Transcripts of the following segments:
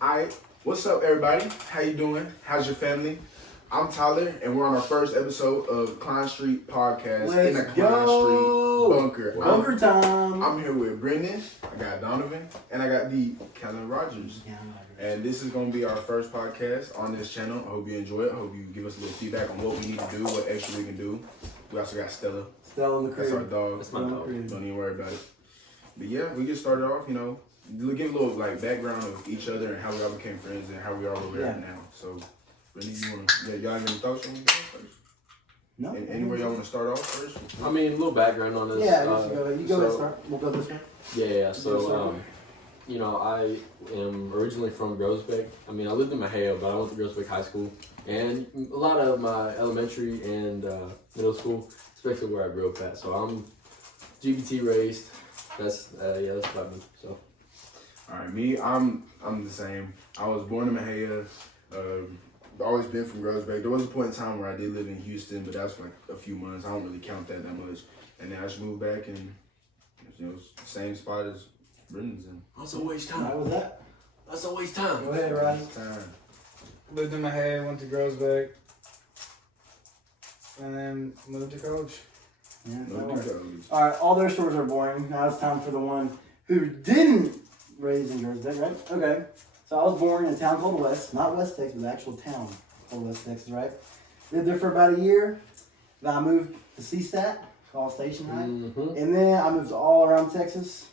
Alright, what's up everybody? How you doing? How's your family? I'm Tyler, and we're on our first episode of Klein Street Podcast in the Klein Street Bunker. Bunker time. I'm here with Brendan, I got Donovan, and I got the Kellen Rogers. And this is going to be our first podcast on this channel. I hope you enjoy it. I hope you give us a little feedback on what we need to do, what extra we can do. We also got Stella. Stella in the crib. That's our dog. That's my dog. Don't even worry about it. But yeah, we get started off, give a little background of each other and how we all became friends and how we are where we're at now. So, Brendan, y'all have any thoughts on that first? No. Anywhere y'all want to start off first? I mean, a little background on this. Yeah, you go ahead, start. We'll go this way. Yeah. So, I am originally from Groesbeck. I mean, I lived in Maheo, but I went to Groesbeck High School. And a lot of my elementary and middle school, especially where I grew up at. So I'm GBT raised. That's about me. So. All right, me, I'm the same. I was born in Maheo. Always been from Groesbeck. There was a point in time where I did live in Houston, but that's for like a few months. I don't really count that much. And then I just moved back and same spot as Brendan's in. That's a waste time. How was that? That's a waste time. Go ahead, Roddy. Lived in my head, went to Groesbeck, and then moved to college. Yeah, No, all right, all their stories are boring. Now it's time for the one who didn't raise in Groesbeck, right? Okay. So I was born in a town called West, not West Texas, but the actual town called West Texas, right? Lived there for about a year. Then I moved to CStat, called Station High. Mm-hmm. And then I moved all around Texas.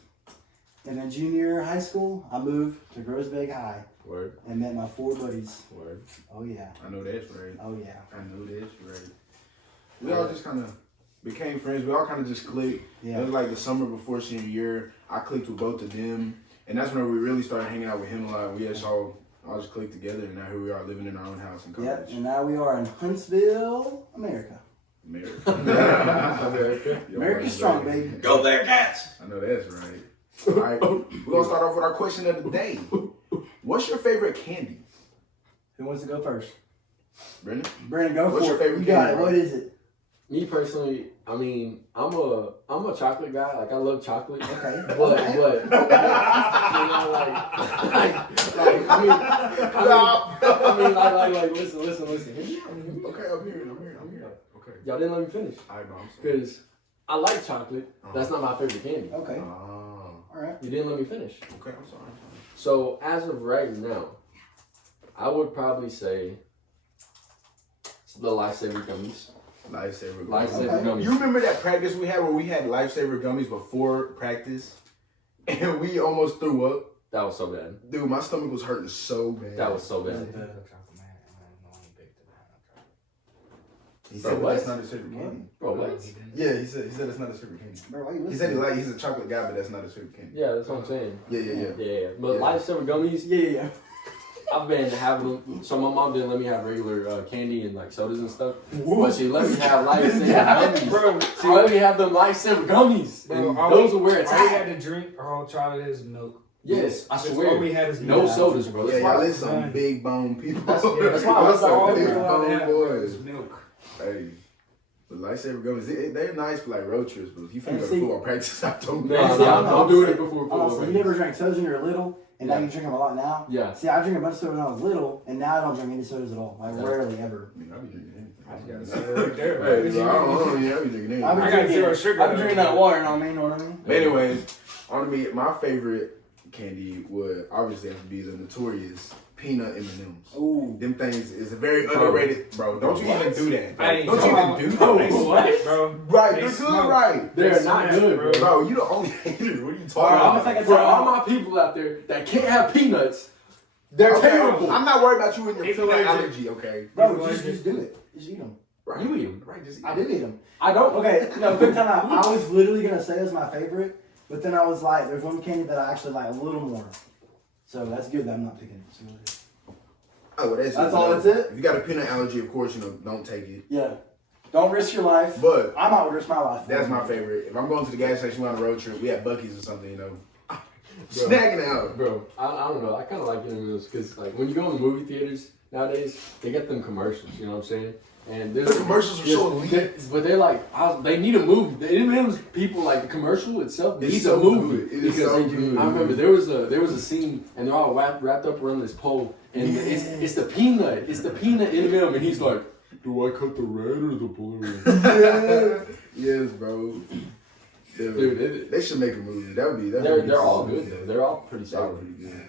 And then junior high school, I moved to Groesbeck High. Word. And met my 4 buddies. Word. Oh, yeah. I know that's right. Oh, yeah. I know that's right. We all just kind of became friends. We all kind of just clicked. Yeah. It was like the summer before senior year. I clicked with both of them. And that's when we really started hanging out with him a lot. We just all just clicked together. And now here we are living in our own house in college. Yep, and now we are in Huntsville, America. America. America's strong, baby. Go Bearcats! I know that's right. All right, we're going to start off with our question of the day. What's your favorite candy? Who wants to go first? Brendan? Brandon, go What's for your it. favorite You got candy, it. bro? What is it? Me personally, I mean, I'm a chocolate guy. Like I love chocolate. Okay. But listen. Okay, I'm here. Okay. Y'all didn't let me finish. All right, Mom. Because I like chocolate. That's not my favorite candy. Okay. Oh. All right. You didn't let me finish. Okay, I'm sorry. So as of right now, I would probably say the Lifesaver gummies. Lifesaver Lifesaver gummies. You remember that practice we had where we had Lifesaver gummies before practice? And we almost threw up? That was so bad. Dude, my stomach was hurting so bad. That was so bad. He Bro, said what? that's not his favorite candy. Bro, what? Yeah, he said it's not his favorite candy. Bro, why you He said listening? he's a chocolate guy, but that's not his favorite candy. Yeah, that's what I'm saying. Yeah. But Yeah. Lifesaver gummies, Yeah. I've been having them. So my mom didn't let me have regular candy and like sodas and stuff. But she let me have Lifesaver gummies. Bro, She let me have them Lifesaver gummies. Bro, And all those we- are where it's all we at. had to drink our whole childhood is milk. Yes, I That's swear. all we had is No milk. sodas, bro. Yeah, That's y'all why. is some big bone people. That's why I was Y'all all like, we some were big allowed to bone have bro, boys. is milk. Hey, the Lifesaver gummies, they're nice for like road trips, but if you finna go to see- football practice, I don't No, See, no, I'm don't do it opposite. before Honestly, football. you never drank sodas when you were little, and now Yeah. you drink them a lot now. Yeah. See, I drink a bunch of sodas when I was little, and now I don't drink any sodas at all. Like, Yeah. rarely ever. I mean, I be drinking anything. I just gotta say it right there, Hey, bro. bro, I don't know, I be drinking anything. I've been I got drinking, zero sugar. I've been drinking that water, you know what I mean? But anyways, on me, my favorite candy would obviously have to be the notorious peanut M&Ms. Ooh. Them things is a very underrated, bro. Don't you even do that. Bro. I ain't Don't you talking even do about- that. They sweat, bro. Right, They they're good, smoke. right? They're They not smash, good, bro. bro. Bro, you the only hater. What are you Alright, talking I'm about? gonna For all my people out there that can't have peanuts, they're Okay, terrible. I'm not worried about you and your He's peanut allergic. allergy, okay? Bro, just do it. Just eat them. Right. You eat them. Right, just eat I do eat them. I don't. Okay, no, good time out. I was literally gonna say it's my favorite, but then I was like, there's one candy that I actually like a little more. So that's good that I'm not picking it. So it is. Oh, well, that's All, that's it? If you got a peanut allergy, of course, don't take it. Yeah. Don't risk your life. But I might risk my life. that's my favorite. If I'm going to the gas station on a road trip, we have Buc-ee's or something, snacking out. Bro, I don't know. I kind of like getting those because, like, when you go in the movie theaters nowadays, they get them commercials. You know what I'm saying? And The commercials are so elite. but they're like, they need a movie. The M&M's people like the commercial itself It's needs so a movie. good. It is so good. I remember there was a scene and they're all wrapped up around this pole, and it's the peanut M&M, and he's like, do I cut the red or the blue? Yes, bro. Dude, they should make a movie. That would be. they're all good though. They're all pretty That would solid. be good.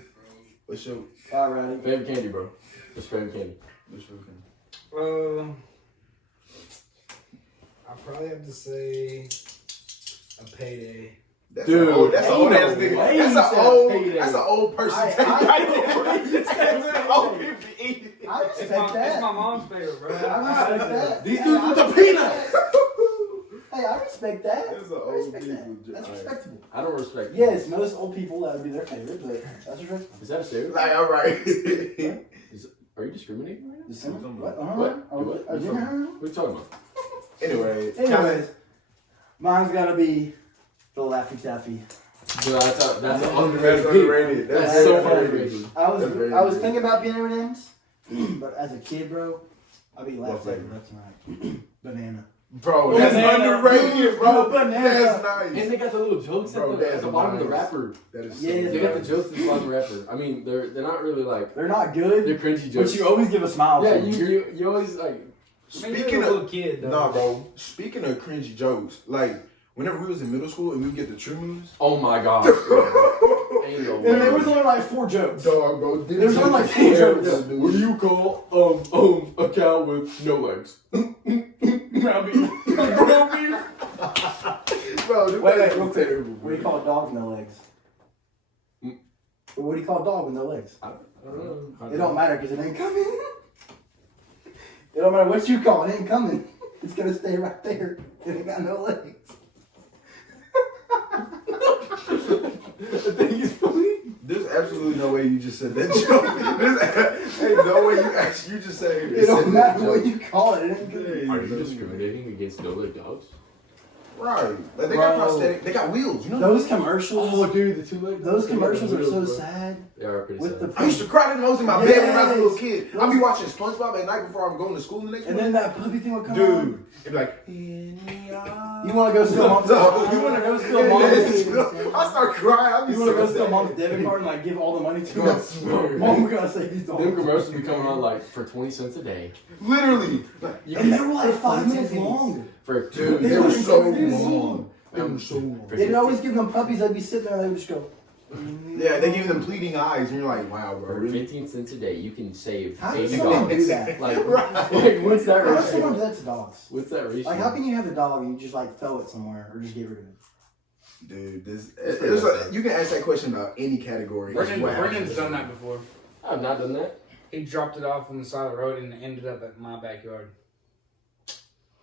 What's your Alrighty. Favorite candy, bro? What's your favorite candy? I probably have to say a payday. That's Dude, an old ass ain't no nigga. way That's an old person I- take. I- Old people eat it. I It's respect my that. mom's favorite, bro. I respect that. These Hey, dudes I with the respect peanuts. that. Hey, I respect that. That's an I old respect people. that. That's respectable. I don't respect. Yes, most old people that would be their favorite, but that's respectable. Is that a stereotype? Like, all right. Are you discriminating right now? December? What? What? What? Oh, What? oh, you never heard? What are you talking about? Anyway, Anyways, mine's gotta be the Laffy Taffy. Dude, that's that's underrated. underrated. That's very so underrated. underrated. I was That's very I was good. thinking about being M&M's, but as a kid, bro, I'd be What Laffy Taffy flavor? left and right. Banana. Bro, that's Banana. underrated, bro. Banana. That's nice. And they got the little jokes Bro, at the that's bottom of the nice. wrapper. That is Yeah, so They got the nice. jokes at the bottom of the wrapper. I mean, they're not really like They're not good, they're cringy jokes. but you always give a smile. yeah, to them. you always like. Speaking you're a of little kid, though. nah, bro. Speaking of cringy jokes, like whenever we was in middle school and we would get the true moves. Oh my gosh. Ain't no And there way. was only like 4 jokes. Dog, bro. There's only like 4 jokes. What do you call a cow with no legs? Bro, this Wait, is real quick. terrible, What do you bro. call a dog with no legs? What do you call a dog with no legs? I don't know. It don't matter because it ain't coming. It don't matter what you call it, ain't coming. It's gonna stay right there. It ain't got no legs. I think it's funny. There's absolutely no way you just said that joke. There's no way you just said it. It don't matter what you call it, it ain't good. Are you discriminating against no-leg dogs? Right. Like they got Bro. prosthetic. They got wheels. You know. Those commercials, Oh, dude, the 2-leg. those commercials are so sad. They are pretty With sad. the I used to cry the most in my bed when I was a little Yes. kid. I'd be watching SpongeBob at night before I'm going to school the next and morning. then that puppy thing would come on. Dude, it'd be like, You wanna go steal mom's? Dog. You wanna go steal mom's? I start crying. I'd be You wanna so go steal sad. mom's debit card and like give all the money to I her? swear. Mom, we gotta save these dogs. Them commercials be coming on like for 20 cents a day. Literally. Like, And they were like 5 minutes long. For dude, They they were were so so long. They were so long. They'd always give them puppies. They'd be sitting there and they would just go. Yeah, they give them pleading eyes, and you're like, wow, bro. For Really? 15 cents a day, you can save How does 80 someone dollars. do that? Like, Right. like, what's that How does someone do ratio? that to dogs? What's that ratio? Like, how can you have a dog and you just like throw it somewhere or just get rid of it? Dude, pretty there's bad. you can ask that question about any category. It's what happens. Brennan's done that before. I've not done that. He dropped it off on the side of the road and it ended up at my backyard.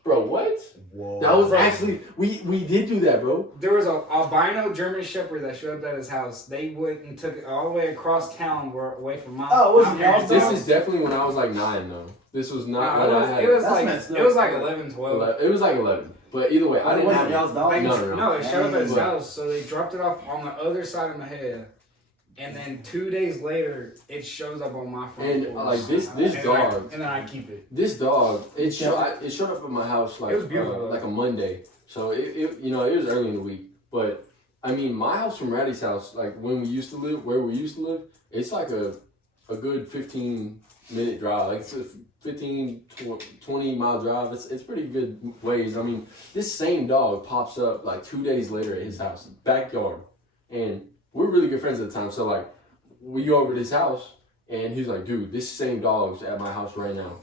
Bro, what? Whoa. That was actually, we did do that, bro. There was a albino German Shepherd that showed up at his house. They went and took it all the way across town, away from my. Oh, it wasn't my parents' y'all's This house. is definitely when I was like 9, though. This was not No, when it I was, had it was That's like messed up. it was like 11, 12. It was like 11. But either way, I It didn't wasn't have y'all's it. dog? They, No. no, they showed up at his But- house, so they dropped it off on the other side of Mahia. And then 2 days later, it shows up on my front And, porch. like, this And dog- and then I keep it. This dog, it Yeah. showed up at my house like It was beautiful, like a Monday. So it was early in the week. But I mean, my house from Ratty's house, like when we used to live, where we used to live, it's like a good 15-minute drive. Like it's a 15, 20-mile drive. It's pretty good ways. I mean, this same dog pops up like 2 days later at his house, backyard, and we're really good friends at the time. So like, we go over to his house, and he's like, "Dude, this same dog's at my house right now."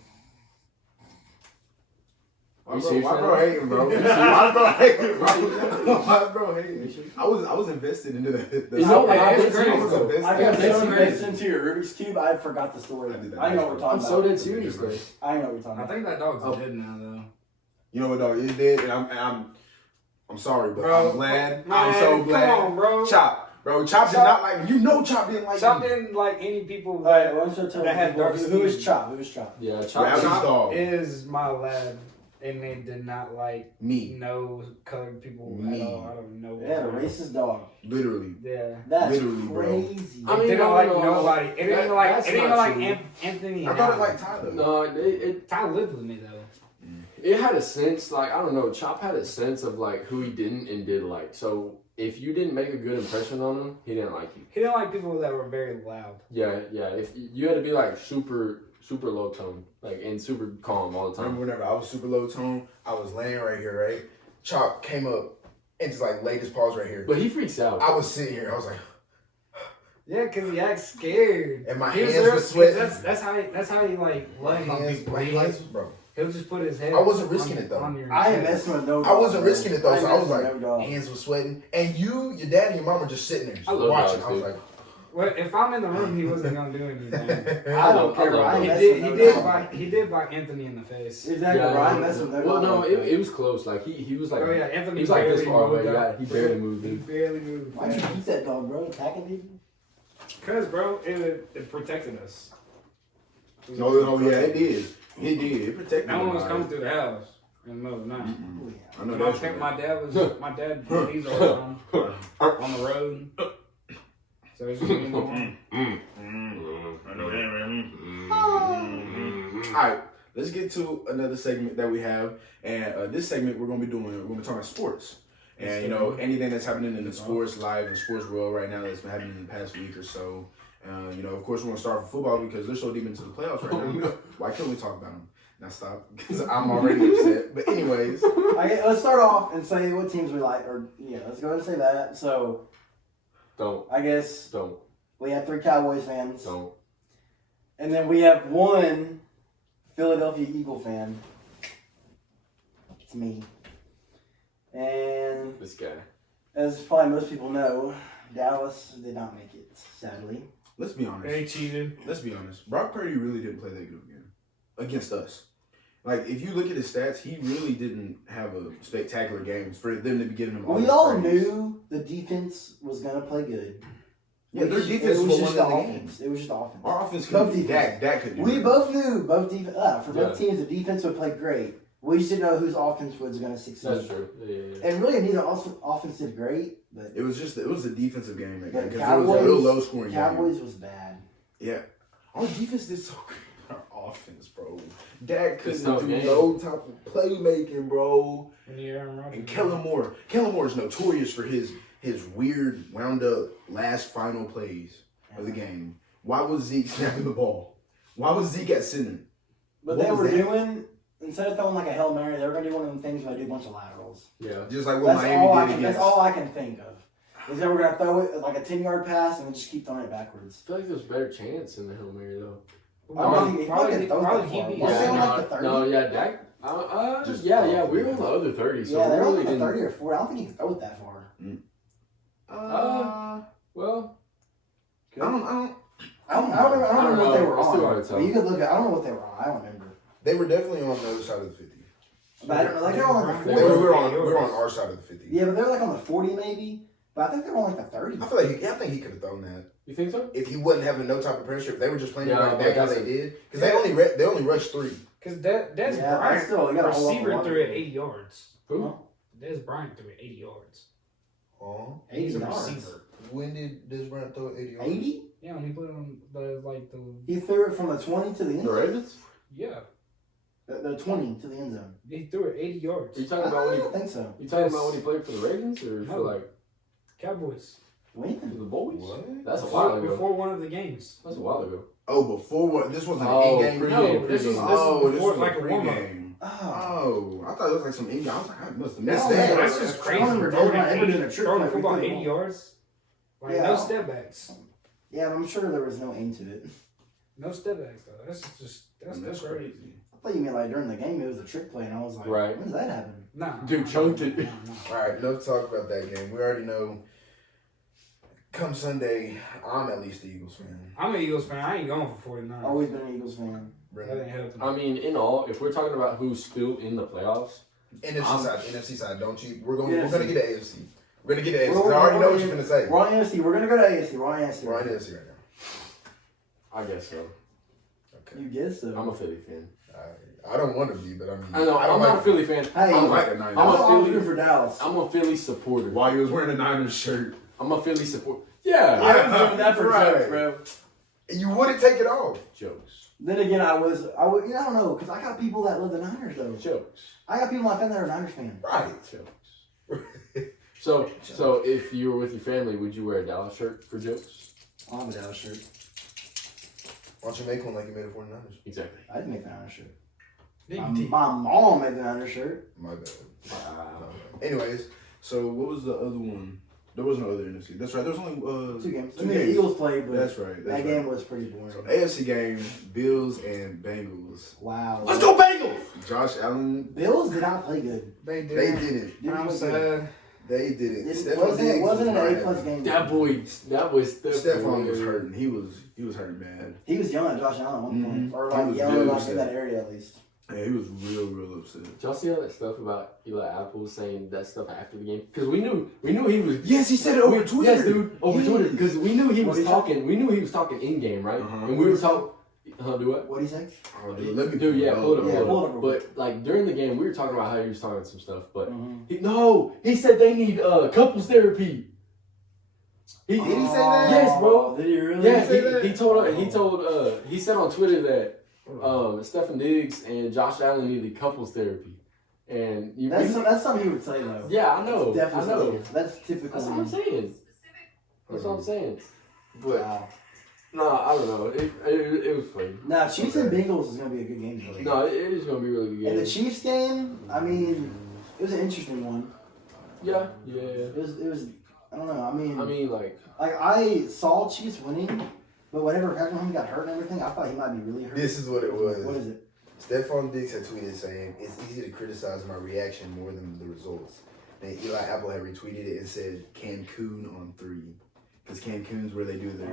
Why You bro, serious why right bro now? hating, bro? Why bro hating, bro? Why bro hating? I was invested into the You know what I it's did crazy. I was too? invested. I got that's so crazy. invested into your Rubik's Cube, I forgot the story. I did that. I know what we're talking I'm about. so dead serious, though. I know what we're talking I about. think that dog's Oh. dead now, though. You know what, dog? It did, and I'm sorry, but Bro, I'm glad. man, I'm so glad. Come on, bro. Chop, bro. Chop did not like me. You know, Chop didn't like Chop me. didn't like any people. All right, why don't you tell That had people dark who is skin. Chop? Who is Chop? Yeah, Rabbit's Chop. dog. is my lab, and they did not like Me, no colored people Me. at all. I don't know. Yeah, a racist dog. literally. Yeah. That's Literally, bro. crazy. I mean, It didn't no, like no, nobody. It didn't that- like. that's It didn't not like true. Anthony. I thought it liked Tyler. No, Tyler lived with me though. it had a sense, like, I don't know, Chop had a sense of, like, who he didn't and did like. So, if you didn't make a good impression on him, he didn't like you. He didn't like people that were very loud. Yeah. If you had to be, like, super low tone, like, and super calm all the time. Remember whenever I was super low tone, I was laying right here, right? Chop came up and just like laid his paws right here. But he freaks out. I was sitting here, I was like, Yeah, because he acts scared. and my He was hands there- were sweating. That's how he like My learns on hands, people. my He hands, like, bro. he'll just put his head. I wasn't risking it, though. On your I ain't chest. messing with no dog. I wasn't bro. risking it though, ain't so I was messing like, with no dog. hands was sweating, and you, your dad, and your mom were just sitting there, just I love watching. dogs, I was dude. like, Well, if I'm in the room, he wasn't gonna do anything. I don't care, bro. I ain't He messing did. with He no did. dog. He did bite Anthony in the face. Exactly, bro. I ain't messing with no Well, dog. no, like that. it was close. Like, he was like, Oh yeah, Anthony. he was like this barely far away. moved Yeah, up. he barely moved. He Dude. barely moved. Why'd you beat that dog, bro? Attacking people? Cause bro, it protected us. oh yeah, it did. It did. It protected No one was me. coming through the house in the middle of the night. Oh, yeah. I know And I that's think right. my dad he's all on the road. So it's just me and my mom. I know that, All right, let's get to another segment that we have, and this segment we're gonna be talking about sports, and you know anything that's happening in the sports live and sports world right now that's been happening in the past week or so. You know, of course, we're gonna start with football because they're so deep into the playoffs right now. Why can't we talk about them? Now stop, because I'm already upset. But anyways, Okay, let's start off and say what teams we like, or yeah, let's go ahead and say that. So Don't. I guess Don't. we have 3 Cowboys fans, Don't. and then we have 1 Philadelphia Eagle fan. It's me. And This guy. as probably most people know, Dallas did not make it, sadly. let's be honest. They cheated. Let's be honest. Brock Purdy really didn't play that good again against us. Like, if you look at his stats, he really didn't have a spectacular game for them to be giving him all We this all praise. knew the defense was going to play good. Yeah, their defense it was was just one the of the offense. It was just the offense. Our offense Both could defense. that could do We it. both knew for both Yeah. teams the defense would play great. We just didn't know whose offense was going to succeed. That's true. Yeah. And really, neither offense did great, but It was a defensive game that The game because it was a real low scoring game. Cowboys was bad. Yeah, our defense did so good. Our offense, bro. Dak It's couldn't no do game. no type of playmaking, bro. And Aaron Rodgers. And Kellen Moore is notorious for his weird wound up last final plays of the game. Why was Zeke snapping the ball? Why was Zeke at center? But What they was were that? doing, instead of throwing like a Hail Mary, they were going to do one of them things where they do a bunch of laterals. Yeah. Just like what Miami did against. That's all I can think of. Is they were going to throw it like a 10-yard pass and then just keep throwing it backwards. I feel like there's a better chance in the Hail Mary though. I don't think he Probably could throw that probably far. he'd be. Why they on no, like the 30? no, yeah, Dak. Just- We were on the other 30, so Yeah, we they're really on like a didn't. 30 or 40. I don't think he can throw it that far. Well, I don't. I don't remember what they were It's too hard on. to tell. But you could look at. I don't know what they were on. I don't remember. They were definitely on the other side of the 50. But I don't know. Like they're on like the We 40. were on our side of the 50. Yeah, but they're like on the 40 maybe. But I think they're on like the 30. I feel like I think he could have thrown that you think so? if he wasn't having no type of pressure. If they were just playing Yeah, right but back how that's they did, because they only rushed 3. Because Des Yeah, Bryant, still, you got a whole lot receiver of threw it water. 80 yards. Who? Des Bryant threw it 80 yards. Oh, He's 80 a yards. receiver. when did Des Bryant throw 80 yards? 80? Yeah, when he put it on the He threw it from the 20 to the end The zone. Ravens? yeah, The 20 to the end zone. he threw it 80 yards. Are you talking I about when don't think so. you talking about when he played for the Ravens or for No. like Cowboys. for When? the Boys? What? That's a while ago. Before one of the games. That's a while ago. Oh, before what? This wasn't Oh, an in-game. pregame, No, this was- pregame. Oh, this before, was like a warm-up. pregame. Oh. Oh, I thought it was like some in-game. I was like, I must have That's, missed Oh, that. that's just I crazy. remember Throwing Des Bryant ever doing a trick throwing the play. football We 80 couldn't- yards. Like, Yeah. no step backs. Yeah, but I'm sure there was no aim to it. No step backs, though. That's crazy. crazy. I thought you meant like during the game it was a trick play, and I was like, Right. when does that happen? Nah. Dude chunked it. All right, enough talk about that game. We already know. Come Sunday, I'm at least the Eagles fan. I'm an Eagles fan. I ain't going for 49. Always been an Eagles fan. That Brennan. ain't helping. I mean, in all, if we're talking about who's still in the playoffs, NFC side, don't cheat. We're gonna NFC. get the AFC. We're gonna get the AFC. We're- I already know we're- what you're gonna say. We're on AFC. We're gonna go to AFC. We're on AFC. We're on AFC right now. I guess so. Okay. You guess so. I'm a Philly fan. I don't want to be, but I mean, I know. I don't I'm like not a Philly fan. Hey, I don't like the Niners. I'm a I'm Philly- rooting for Dallas. I'm a Philly supporter. While you was wearing a Niners shirt. I'm a Philly supporter. Yeah. I was doing that for Right. jokes, bro. You wouldn't take it off. Jokes. Then again, I would, I don't know, because I got people that live the Niners, though. Jokes. I got people in my family that are Niners fans. Right. Jokes. So if you were with your family, would you wear a Dallas shirt for jokes? I have a Dallas shirt. Why don't you make one like you made it for the Niners? Exactly. I didn't make the Niners shirt. Big My D. mom made the Niners shirt. My bad. Wow. Anyways, so what was the other one? There was no other NFC. That's right. There was only 2 games. two I mean, games. the Eagles played, but That's right. That's that right. game was pretty boring. So AFC game, Bills and Bengals. Wow. Let's go Bengals! Josh Allen. Bills did not play good. They did. They didn't. I'm Didn't sad. They didn't. It Stephon Diggs wasn't an not A+ happy. game. That was Stephon was hurting. He was hurting bad. He was yelling at Josh Allen at one point, Mhm. or He like was yelling really like upset. in that area at least. Yeah, he was real upset. Did y'all see all that stuff about Eli Apple saying that stuff after the game? Because we knew he was. Yes, he said it over Twitter. Yes, dude, over Yes. Twitter. Because we knew he What was did he talking. We knew he was talking in game, right? Uh-huh. And we were talking. Do what? What do you say? Oh, dude, let me Dude, yeah, pull it up, Yeah, pull it pull up. it up. But like during the game, we were talking about how he was talking some stuff. But Mhm. he said they need couples therapy. Did he say that? Yes, bro. Did he really? Yeah, say that? he said on Twitter that Stephon Diggs and Josh Allen needed couples therapy, and That's something he would say though. yeah, I know, Definitely. I know. That's typical. That's what I'm saying. That's what I'm saying. But Wow. no, I don't know. It was funny. Now, Chiefs and Okay. Bengals is going to be a good game today. No, it is gonna be a really good And the game. Chiefs game, I mean, it was an interesting one. Yeah. It was. I don't know. I mean, Like I saw Chiefs winning, but whenever Patrick Mahomes got hurt and everything, I thought he might be really hurt. This is what it was. What is it? Stephon Diggs had tweeted saying, "It's easy to criticize my reaction more than the results." And Eli Apple had retweeted it and said, "Cancun on 3." Because Cancun's where they do their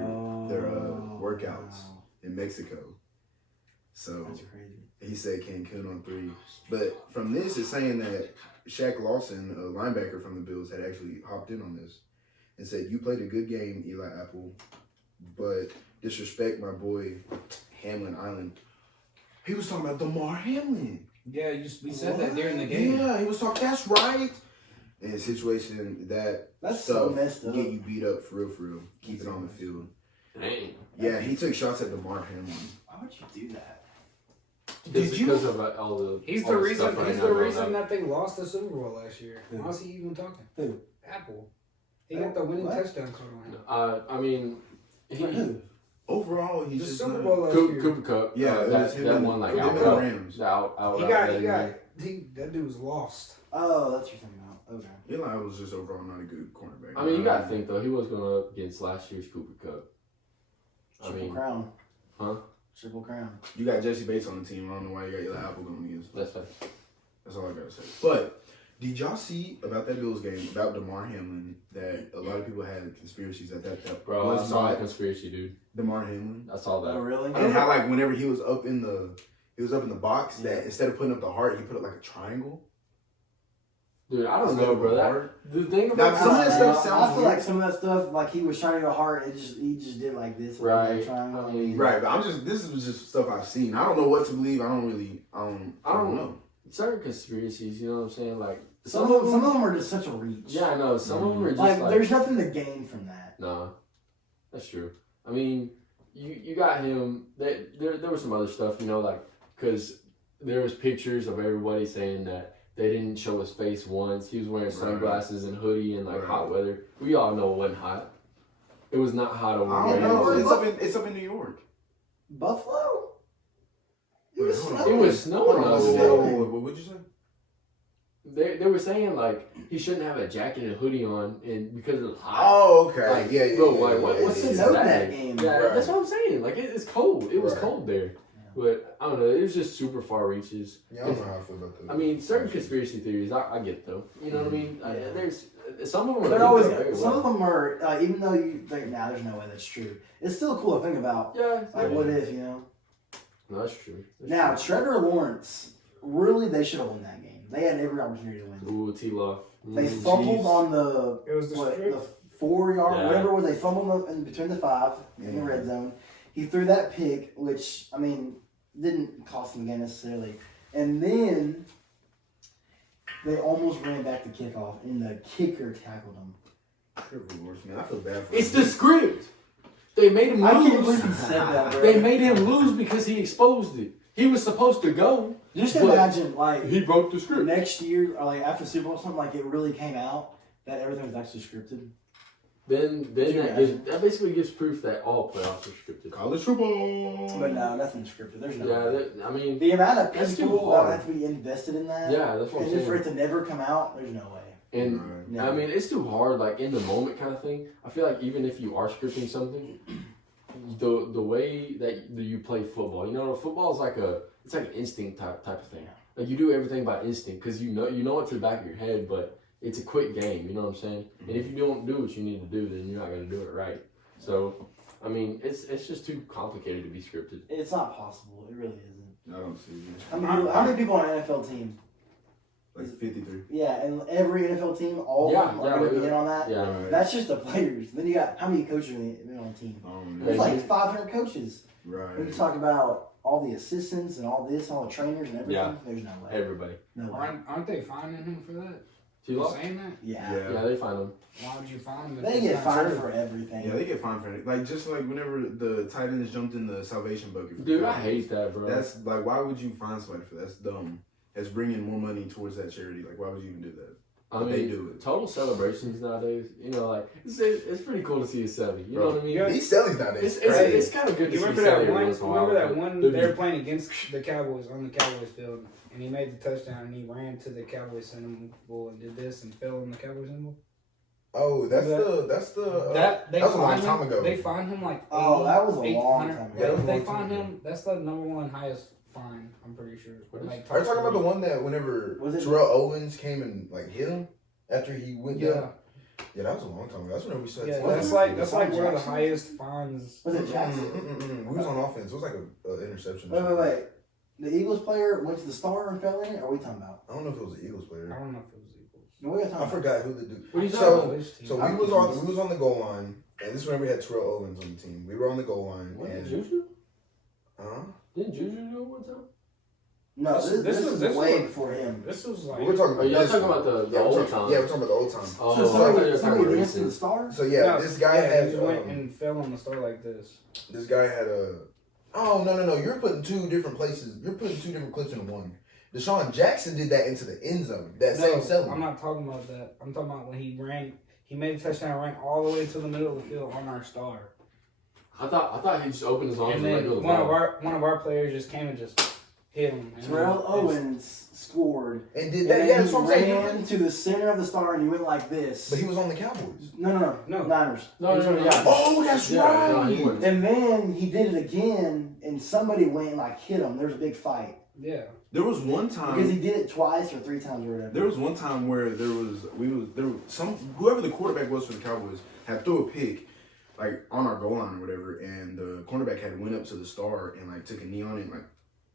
workouts Wow. in Mexico. So That's crazy. he said Cancun on 3. But from this, it's saying that Shaq Lawson, a linebacker from the Bills, had actually hopped in on this and said, "You played a good game, Eli Apple, but disrespect my boy Hamlin Island." He was talking about DeMar Hamlin. Yeah, we said that during the game. Yeah, he was talking. That's right. In a situation That's stuff so messed up. get you beat up for real. Keep it on the field. dang. Yeah, he took shots at DeMar Hamlin. Why would you do that? Because of all the He's all the the reason. stuff right He's now the going reason on. that they lost the Super Bowl last year. Who? How's he even talking? Who? Apple. He got the winning What? touchdown call on him. I mean, Who? Overall, he's The just Super not- Bowl last year. Cooper Cup. Yeah, it was him that and- one like him out and the route. Rams. The out He route got. there. That dude was lost. Oh, that's what you're thinking about. Okay. Eli was just overall not a good cornerback. I mean, you gotta think though, he was going up against last year's Cooper Cup. I Triple mean, crown. huh? Triple crown. You got Jesse Bates on the team. I don't know why you got Eli Apple going against. That's fine. That's all I gotta say. But did y'all see about that Bills game about DeMar Hamlin that a lot of people had conspiracies that Bro, I was saw not that conspiracy, dude. DeMar Hamlin? I saw Oh, that. really? And how like whenever he was up in the box, that instead of putting up the heart, he put up like a triangle. Dude, I don't Instead know, of a bro. heart. The thing Now, about some of that stuff I sounds feel weird. like some of that stuff, like he was trying to go hard, he just did like this. like, Right. triangle. I mean, Right, but this is just stuff I've seen. I don't know what to believe. I don't know. certain conspiracies, you know what I'm saying? Like Some of them are just such a reach. yeah, I know. Some of them are just Like, like there's nothing to gain from that. nah, that's true. I mean, you got him. There was some other stuff, you know, like because there was pictures of everybody saying that they didn't show his face once. He was wearing sunglasses and hoodie in like hot weather. We all know it wasn't hot. It was not hot over I don't there. know. It's up in New York. Buffalo? It Wait, was hold on. snowing. It was snowing Hold on, out it was there. snowing. What would you say? They were saying like he shouldn't have a jacket and hoodie on, and because it was hot. Oh, okay. Like, yeah. bro, like what? yeah, What's yeah, the the yeah. note that that game? game? Yeah, Right. that's what I'm saying. Like it's cold. It was Right. cold there, but I don't know. It was just super far reaches. Yeah, I don't know how I feel about that. I mean, certain conspiracy theories, I get though. You know what I mean? Yeah. There's some of them. They're are always very some well. of them are even though you think there's no way that's true. It's still cool to think about. Yeah. Like what if, you know? No, that's true. That's Now true. Trevor Lawrence, really they should have won that game. They had every opportunity to win. Ooh, T-Law. They fumbled on the It was the strip. the 4 yard, Yeah. whatever it was. They fumbled in between the 5 in the red zone. He threw that pick, which I mean didn't cost him the game necessarily. And then they almost ran back the kickoff, and the kicker tackled him. Trevor Lawrence, man, I feel bad for It's him. the script. They made him I can't believe lose. he said that, bro. They made him lose because he exposed it. He was supposed to go. Just but imagine, like, he broke the script. next year, or like after Super Bowl or something, like it really came out that everything was actually scripted. Then that basically gives proof that all playoffs are scripted. College football. But no, nothing's scripted. There's no. Yeah, I mean, The amount of that's too people that hard. have to be invested in that. Yeah, that's what I'm And then for saying. it to never come out, there's no way. And Right. I mean, it's too hard, like in the moment kind of thing. I feel like even if you are scripting something, the way that you play football, football is like it's like an instinct type of thing. Like you do everything by instinct because you know it's in the back of your head, but it's a quick game. You know what I'm saying? And if you don't do what you need to do, then you're not going to do it right. So, I mean, it's just too complicated to be scripted. It's not possible. It really isn't. I don't see it. How many people on an NFL team? Like 53. Yeah, and every NFL team, all of them are going to be in on that. Yeah. Right. That's just the players. Then you got how many coaches are on the team? There's like 500 coaches. Right. When you talk about all the assistants and all this, all the trainers and everything, Yeah. there's no way. Everybody. No way. Aren't they finding him for that? T-Law? You saying that? Yeah. Yeah, they find them. Why would you find him? if They it's get not fined true? for everything. Yeah, they get fined for it. Like, just like whenever the tight ends jumped in the salvation bucket. Dude, I hate that, bro. That's like, why would you fine somebody for that? That's dumb. That's bringing more money towards that charity. Like, why would you even do that? I But mean, they do it. total celebrations nowadays. Like it's pretty cool to see a celly. You know what I mean? Yeah. These sellies nowadays. It's kind of good to You see remember celly that every one? once in a while. Remember that but one? dude, They were playing against the Cowboys on the Cowboys field, and he made the touchdown, and he ran to the Cowboys symbol and did this and fell in the Cowboys symbol. Oh, that's the That was a long fined time him- ago. They fined him like Oh, that was a 800 long time ago. Yeah, that was a They long time fined ago. him. That's the number one highest fine. I'm pretty sure. Like, Are you talking about the one that whenever Was it- Terrell Owens came and like hit him after he went Yeah, down? Yeah, that was a long time ago. That's whenever we said. yeah. Was That's it? like Was one it of the Jackson? highest fines. Was it Jackson? We was on offense. It was like a interception. Wait. The Eagles player went to the star and fell in it? Or are we talking about? I don't know if it was the Eagles I player. don't know if it was Eagles. No, we are talking I forgot who the dude. What are you So- talking about? Which team? So I'm we confused. was on the goal line, and this is whenever we had Terrell Owens on the team. We were on the goal line, What, and Juju? uh-huh. Didn't Juju do it one time? No, this is this way was- before him. This was like. We're talking Oh, about. y'all this talking one. about the Yeah, we're old talking- time? Yeah, we're talking about the old time. Oh, So I thought you were somebody talking about danced to the recent. star? So yeah, No, this guy yeah, had he went and fell on the star like this. this guy had a. Oh no! You're putting two different places. You're putting two different clips in one. Deshaun Jackson did that into the end zone. That same selling. I'm not talking about that. I'm talking about when he ran. He made a touchdown, ran all the way to the middle of the field on our star, I thought he just opened his arms and and let then go of the one ball. of our players just came and just hit him. And Terrell it's- Owens scored. And did And that? then Yeah, he that's what I'm saying. ran to the center of the star and he went like this. But he was on the Cowboys. No. No. Niners. No, He was on the yeah. Niners. Oh, that's Yeah, right. no, he went. And then he did it again, and somebody went and like hit him. There was a big fight Yeah. There was one because time. he did it twice or 3 times or whatever. There was one time where there was whoever the quarterback was for the Cowboys had threw a pick like on our goal line or whatever, and the cornerback had went up to the star and like took a knee on it and like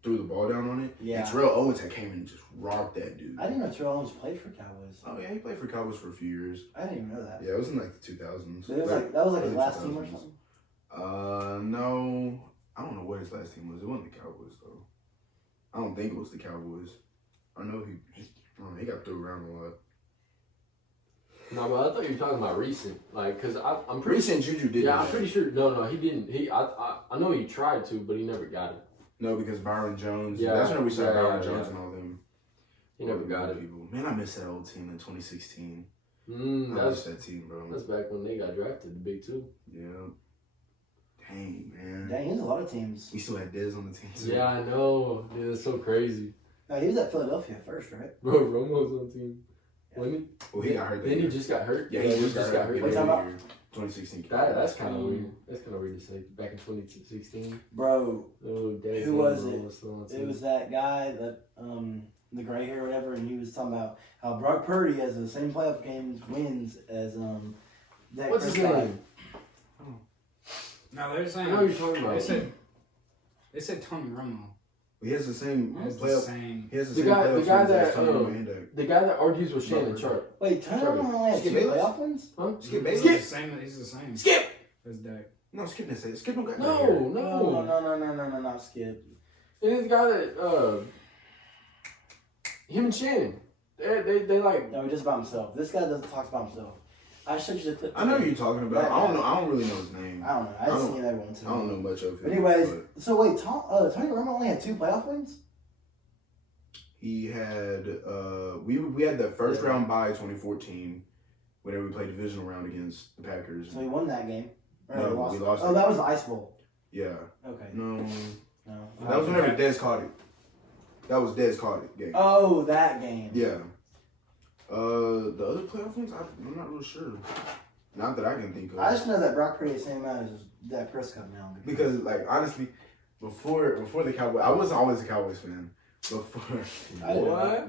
threw the ball down on it. Yeah. And Terrell Owens had came in and just robbed that dude. I didn't know Terrell Owens played for Cowboys. Oh yeah, he played for Cowboys for a few years. I didn't even know that. Yeah, it was in like the 2000s. So it was like that was like his early last team or 2000s. something. No, I don't know what his last team was. It wasn't the Cowboys though. I don't think it was the Cowboys. I know he got thrown around a lot. No, but I thought you were talking about recent, like, cause I'm pretty. Recent Juju did. Yeah, do I'm that. pretty sure. No, he didn't. I know he tried to, but he never got it. No, because Byron Jones. Yeah, That's when we saw yeah, Byron yeah, Jones yeah. and all them. He never got it. People. Man, I miss that old team in 2016. I That's miss that team, bro. that's back when they got drafted, the big two. Yeah. Dang, man. Dang, he has a lot of teams. We still had Dez on the team too. Yeah, I know. Dude, that's so crazy. No, he was at Philadelphia first, right? Bro, Romo's on the team. Wasn't Well, he got hurt. that Then he year. just got hurt. Yeah, he just got hurt. What you talking about? 2016. That's kind of weird. That's kind of weird to say. Back in 2016. Bro, Oh, Dez Who was Romo it? still on the it team. was that guy that the gray hair or whatever, and he was talking about how Brock Purdy has the same playoff games wins as Dak What's his Prescott. name? No, they're I saying. know who you're talking They about. said Tony Romo. He has the same It's the playoff. same. He has the The same guy- playoff the guy wins as that, Tony Romo and Dak. The guy that argues with Shannon Robert. Sharp. Wait, Tony Sorry. Romo only had Skip 2 Bayless? playoff wins? Huh? Skip He's Bayless. the same. He's the same. Skip! As Dak. No, Skip didn't say it. Skip don't got that No, hair. no. No, not Skip. And this guy that, him and Shannon, they like, No, just about himself. This guy doesn't talk about himself. I showed you the clip. I know who you're talking about. That I don't guy. know. I don't really know his name. I don't know. I just seen that one too. I don't know much of him. But anyways, so wait, Tony Romo only had 2 playoff wins? He had we had the first round bye 2014 whenever we played divisional round against the Packers. So he won that game. Or No, lost we it? lost Oh, it. that was the Ice Bowl. Yeah. Okay. No. No. That was whenever Dez caught it. That was Dez caught it game. Oh, that game. Yeah. The other playoff ones, I'm not real sure. Not that I can think of. I just know that Brock Purdy is the same amount as Dak Prescott now. Because, like, honestly, before the Cowboys, I wasn't always a Cowboys fan.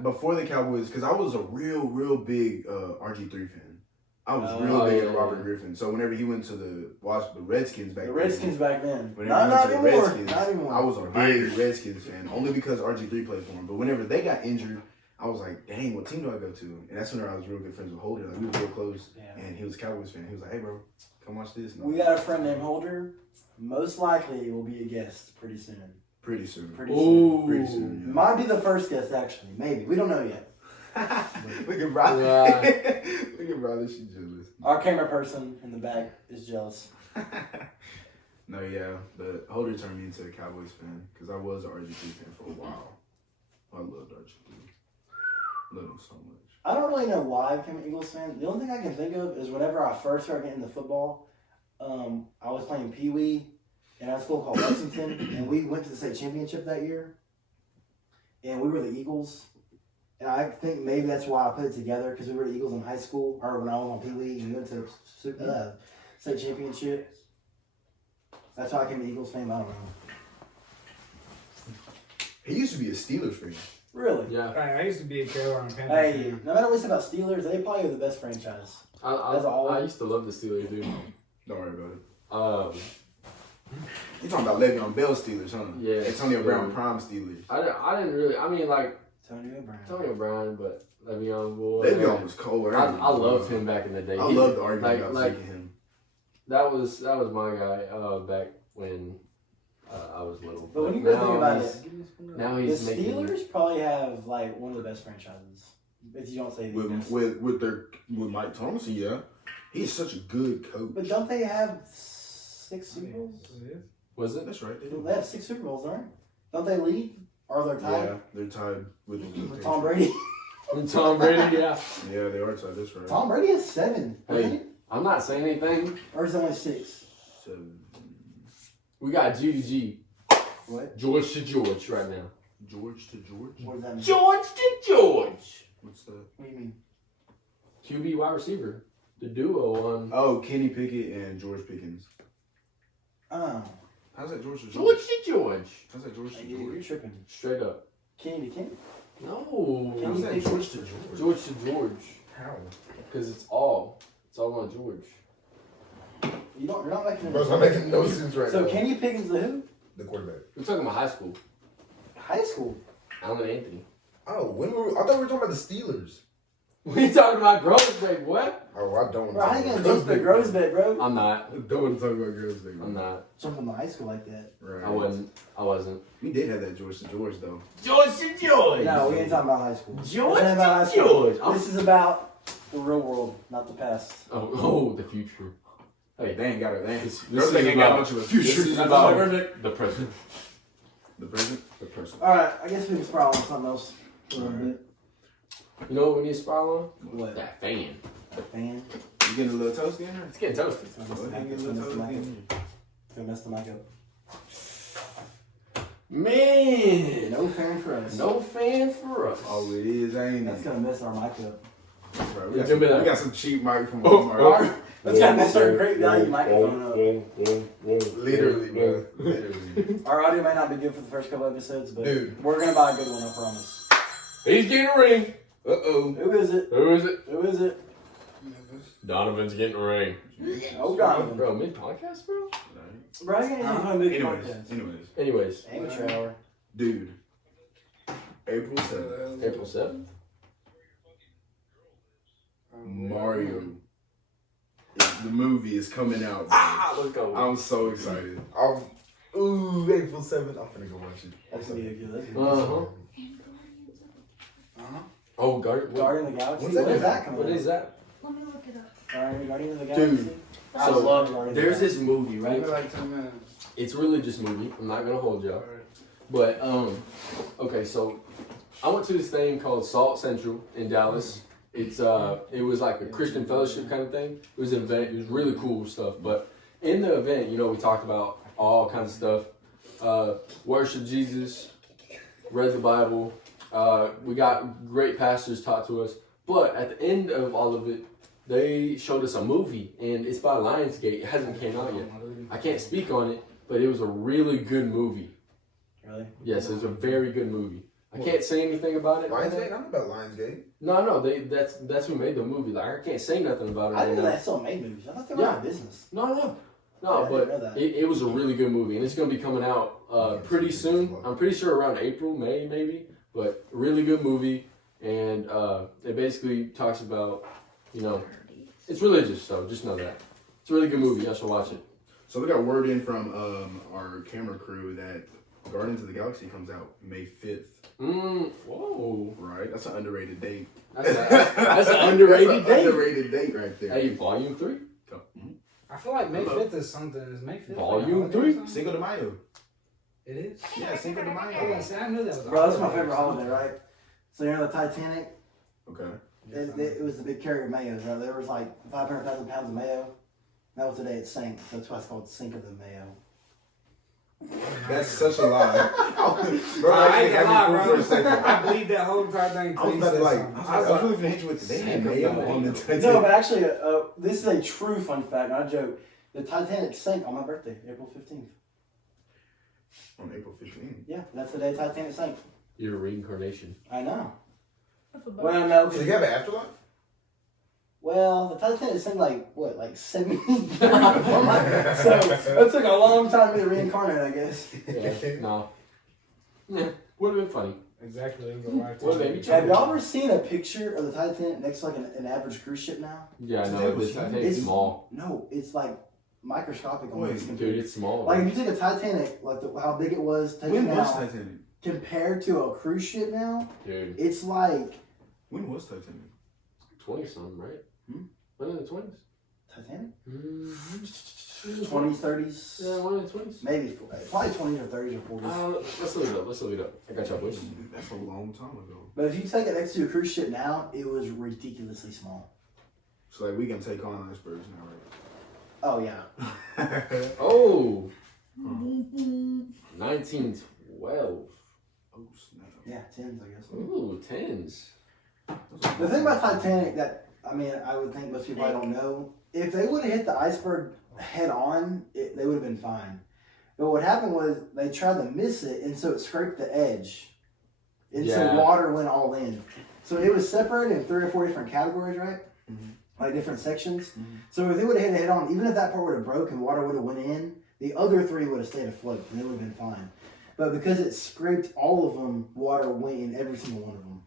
Before the Cowboys, because I was a real big RG3 fan. I was real big into Robert Griffin. So whenever he went to the Redskins back then. The Redskins back then. Whenever Not he went to the anymore. Redskins, Not anymore. I was a big Redskins fan. Only because RG3 played for him. But whenever they got injured, I was like, dang, what team do I go to? And that's whenever I was real good friends with Holder. Like, we were real close. Yeah. And he was a Cowboys fan. He was like, hey, bro, come watch this. We got a friend named Holder. Most likely will be a guest pretty soon. Pretty soon. Pretty soon. Yeah. Might be the first guest, actually. Maybe. We don't know yet. Look at Brother. Yeah. Look at Brother. She's jealous. Our camera person in the back is jealous. No, yeah. But Holder turned me into a Cowboys fan because I was an RG3 fan for a while. I loved RG3. Loved him so much. I don't really know why I became an Eagles fan. The only thing I can think of is whenever I first started getting into football, I was playing Pee Wee in a school called Lexington, and we went to the state championship that year, and we were the Eagles. And I think maybe that's why I put it together, because we were the Eagles in high school, or when I was on Pee Wee, and we went to the state championship. That's why I became an Eagles fan. I don't know. He used to be a Steelers fan. Really? Yeah. I used to be a Carolina Panthers Hey, fan. no matter what you say about Steelers, they probably are the best franchise. I used to love the Steelers, dude. Don't worry about it. Um, You talking about Le'Veon Bell Steelers, huh? Yeah. Antonio Brown Prime Steelers. I didn't really. I mean, like Antonio Brown. Brown, but Le'Veon boy. Le'Veon was cold. I loved him back in the day. I loved the argument about like taking him. that was my guy back when I was little. But when you really think about he's- it, now the he's making. Steelers probably have like one of the best franchises. If you don't say the best. With Mike Thompson, yeah. He's such a good coach. But don't they have 6 Super Bowls? Was it? That's right. They They do. have 6 Super Bowls, don't they lead? Or they're tied Yeah, they're tied with Tom Brady? Tom Brady, yeah. Yeah, they are tied. That's right. Tom Brady has 7. Hey. Isn't he? I'm not saying anything. Or is it only 6? Seven. We got G What? George to George right now. George to George. What does that mean? George to George. What's that? What do you mean? QB wide receiver. The duo on. Oh, Kenny Pickett and George Pickens. Oh. How's that George to George George? to George. How's that George to You're George? tripping. Straight up. Kenny to Kenny? No. Kenny How's that Pickett. George to George? George to George. How? Because it's all on George. You're not making Bro, it's not making no sense right So now. Kenny Pickens the who? The quarterback. We're talking about high school. High school. Alan Anthony. Oh, I thought we were talking about the Steelers. We talking about Groesbeck, what? Oh, I don't. Bro, how you gonna jump the Grosbeck, bro? I'm not. Don't want to talk about girls. Thing. I'm not. Jump in the high school like that. Right. I wasn't. We did have that George to George though. George to George. No, we ain't talking about high school. George This ain't about high to school. George. This is about the real world, not the past. Oh, the future. Hey, they ain't got it. This Girls is ain't got about- much of a This future. is That's about all right. the present. The present. The person. Alright, I guess we can spiral on something else for a little bit. You know what we need to spiral What? on? That fan. Fan? You getting a little toasty in here? It's getting toasted. Go ahead and get a little toasty in here. Gonna mess the mic up. Man. No fan for us. No fan for us. Oh, it is, ain't That's it? gonna mess our mic up. Right, Yeah, give me that. we got some cheap mic from Oh, Walmart. That's gonna mess our great value microphone up. Literally, bro. Literally. Our audio may not be good for the first couple episodes, but Dude. we're gonna buy a good one, I promise. He's getting a ring. Uh-oh. Who is it? Who is it? Who is it? Donovan's getting a ring. Oh, Donovan. Bro, mid podcast, bro? Bro, I ain't even big Anyways, podcast. Anyways, Amateur hour. dude. April 7th. April 7th. Mario. The movie is coming out. Bro. Let's go. I'm so excited. Ooh, April 7th. I'm finna go watch it. That's gonna be a good. That's good. Uh-huh. Oh, Guardian. Guardian of the Galaxy. When's that When is come that out? coming What out? is that? Let me look it up. Guardians of the Dude, Galaxy? I so love Guardians There's of the this movie, right? Maybe like 10 minutes. It's a religious movie. I'm not gonna hold y'all. But okay, so I went to this thing called Salt Central in Dallas. It was like a Christian fellowship kind of thing. It was an event. It was really cool stuff. But in the event, we talked about all kinds of stuff. Worship Jesus, read the Bible. We got great pastors taught to us. But at the end of all of it, they showed us a movie, and it's by Lionsgate. It hasn't came out yet. I can't speak on it, but it was a really good movie. Really? Yes, it's a very good movie. I can't say anything about it. Lionsgate? I know about Lionsgate. No, that's who made the movie. Like, I can't say nothing about it. I didn't know they still made movies. I thought they were out of business. No, Yeah, I didn't know but that. it was a really good movie, and it's gonna be coming out pretty soon. I'm pretty sure around April, May, maybe. But really good movie, and it basically talks about, it's religious, so just know that it's a really good movie. Y'all should watch it. So we got word in from our camera crew that Guardians of the Galaxy comes out May 5th. Whoa. Right? That's an underrated date. That's an underrated date. Underrated date right there. Hey, Volume 3? I feel like May 5th is something. Is May 5th? Volume like a holiday or 3? something? Cinco de Mayo. It is? Yeah, Cinco de Oh, Mayo. see, I knew that was a Bro, that's my holiday or favorite something. holiday, right? So the Titanic, Okay. it was the big carrier of mayos, right? There was like 500,000 pounds of mayo. That was the day it sank. That's why it's called Cinco de Mayo. That's such a lie. Bro, I ain't actually gonna had me lie, fooled bro. for a second. I believe that whole entire thing. I was about to I was really finna hit you with the name Mayo on the Titanic. No, but actually, this is a true fun fact, not a joke. The Titanic sank on my birthday, April 15th. On April 15th. Yeah, that's the day Titanic sank. Your reincarnation. I know. Well, no, So you have an afterlife? well, the Titanic sank like 70 years. So it took a long time to reincarnate, I guess. Yeah, no. Yeah, would have been funny. Exactly. It was a lifetime. Well, maybe Have y'all ever seen a picture of the Titanic next to like an average cruise ship now? Yeah, I know. Titanic was It's, I think huge. it's small. No, it's like microscopic Wait, almost. Dude, it's small. Like if you take a Titanic, like how big it was, take it When was now, Titanic? compared to a cruise ship now, Dude, it's like When was Titanic? 20 something, right? One in the 20s? Titanic? Mm-hmm. 20s, 30s, Yeah, one in the 20s. maybe probably 20s or 30s or 40s. Let's look it up. Let's look it up. I got y'all, boys. That's a long time ago. But if you take it next to a cruise ship now, it was ridiculously small. So like we can take on icebergs now, Oh yeah. right? Oh! 1912. Oh snap. Yeah, 10s I guess. Ooh, 10s. The thing about Titanic that I would think most people I don't know, if they would have hit the iceberg head on, they would have been fine. But what happened was they tried to miss it, and so it scraped the edge, and Yeah. so water went all in. So it was separated in 3 or 4 different categories, right? Mhm. Like different sections. Mhm. So if they would have hit it head on, even if that part would have broken, water would have went in. The other 3 would have stayed afloat, and they would have been fine. But because it scraped all of them, water went in every single one of them.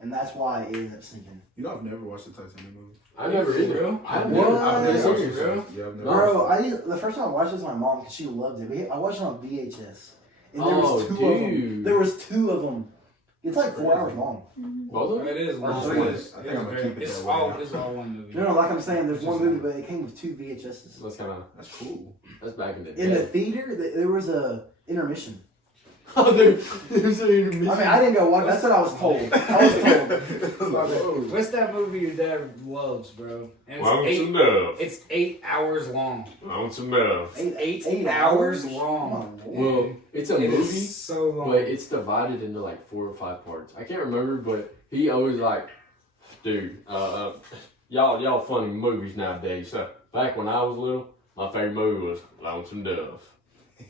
And that's why it ended up sinking. You know I've never watched the Titanic movie. I never either. I've What? never. I've never Are seen you it. Yeah, I've never Bro, watched the first time I watched this with my mom because she loved it. I watched it on VHS. And there Oh, was 2 of them. dude. There was 2 of them. It's like 4 hours long. Both of them? It is I long. just It wanna- is. I think I'm gonna keep it It's that way. all one movie. No, like I'm saying, there's one movie, but it came with 2 VHSs. That's kind of. That's cool. That's back in the day. In the theater, there was a intermission. Oh, dude. There's an intermission. I mean, I didn't go watch. That's what I was told. I was told. What's that movie your dad loves, bro? And it's Want eight, some love. it's 8 hours long. Want some love. 8 hours long. Well, it's a It movie, is so long. but it's divided into like 4 or 5 parts. I can't remember, but he always like, dude, y'all funny movies nowadays. So back when I was little, my favorite movie was Lonesome Dove.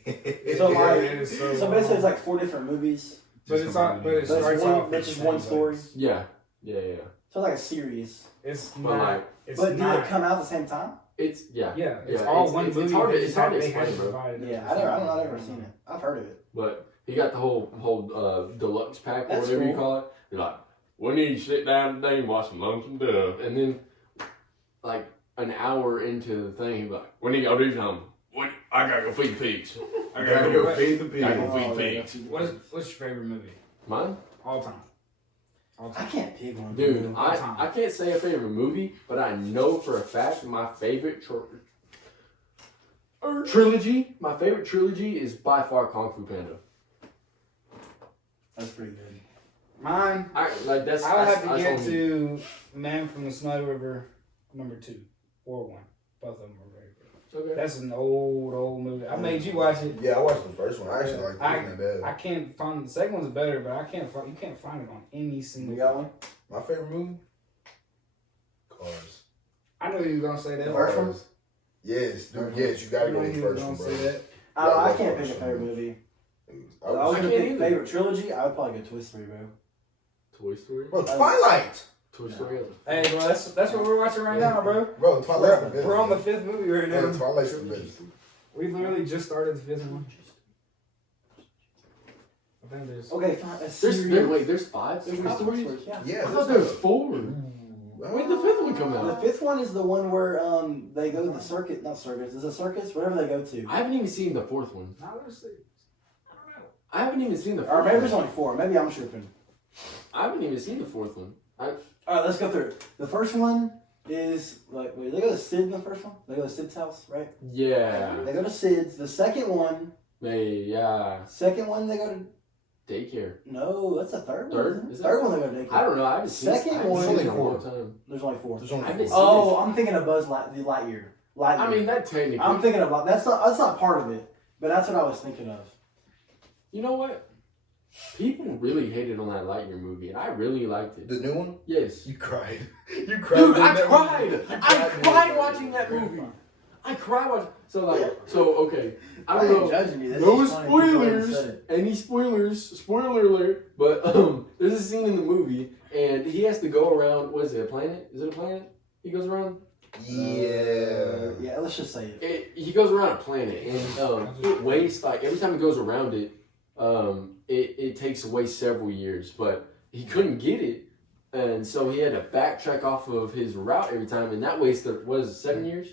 So like, It is so so basically, long. it's like 4 different movies. But it's not. But it But starts it's off. one, that's just one story. Yeah. So it's like a series. It's But not. like, It's But did not. it come out at the same time? it's Yeah, it's Yeah, all it's- one it's- movie. it's hard to- but it's hard to they explain, have bro. divided Yeah, into I've not separate ever seen it. I've heard of it. But he got the whole deluxe pack or That's whatever you cool. call it. You're like, we need to sit down today and watch some Lonesome Dove. And then, like, an hour into the thing, he's like, we need to go do something. I gotta go feed the pigs. I Gotta go feed the Gotta pigs. go feed Oh, pigs. yeah. What's your favorite movie Mine? all time? All I time. can't pick one. Dude, All time. I can't say a favorite movie, but I know for a fact my favorite trilogy. My favorite trilogy is by far Kung Fu Panda. That's pretty good. Mine, I like that's. I would that's- have to that's get only- to Man from the Snow River #2 or 1. Both of them are very good. Okay. That's an old movie. I made you watch it. Yeah, I watched the first one. I actually liked it. It wasn't that bad. I can't find the second one's better, but I can't find. You can't find it on any single. You got one? My favorite movie? Cars. I knew you were gonna say that. The first one? Cars. Yes, dude. Yes, you gotta go with the first one, bro. Say that. I can't pick a favorite movie. I I was was, gonna can't pick either. favorite trilogy. I would probably go Toy Story, bro. Toy Story. bro, Twilight. Toy Story. Hey, bro, that's what we're watching right now, bro. Bro, Twilight's the best. We're on the 5th movie right now. Bro, Twilight's the best. We literally just started the 5th one. I think there's. Okay, fine. There's 5 Toy There's Stories. Yeah. Yeah, I thought there was 4. When When did the 5th one come The out? fifth one is the one where they go to the circuit. Not circus. Is it circus? Whatever they go to. I haven't even seen the 4th one. Now there's 6. I don't know. I haven't even seen the. Or 4th maybe one. there's only 4. Maybe I'm tripping. I haven't even seen the 4th one. All right, let's go through it. The first one is like wait, they go to Sid in the first one. They go to Sid's house, right? Yeah. They go to Sid's. The second one Yeah. they go to Daycare. no, that's the third one. Third? Isn't it? Is it? Third one they go to daycare. I don't know. I haven't seen. Second I haven't one- seen it in a Only long time. There's only 4. There's only I haven't four. seen Oh, I'm thinking of the Lightyear. Lightyear. I mean that technically. I'm thinking of that's not part of it, but that's what I was thinking of. You know what? People really hated on that Lightyear movie, and I really liked it. The new one? Yes. You cried. You cried. Dude, during I that cried. movie. You I during cried watching that movie. I cried watching. So okay. I don't ain't know. judging you. That's No just funny. People already spoilers. said it. Any spoilers? Spoiler alert. But there's a scene in the movie, and he has to go around. What is it? A planet? Is it a planet? He goes around. Yeah. Yeah, let's just say it. He goes around a planet, and it wastes like every time he goes around it, it takes away several years. But he couldn't get it, and so he had to backtrack off of his route every time, and that wasted 7 years.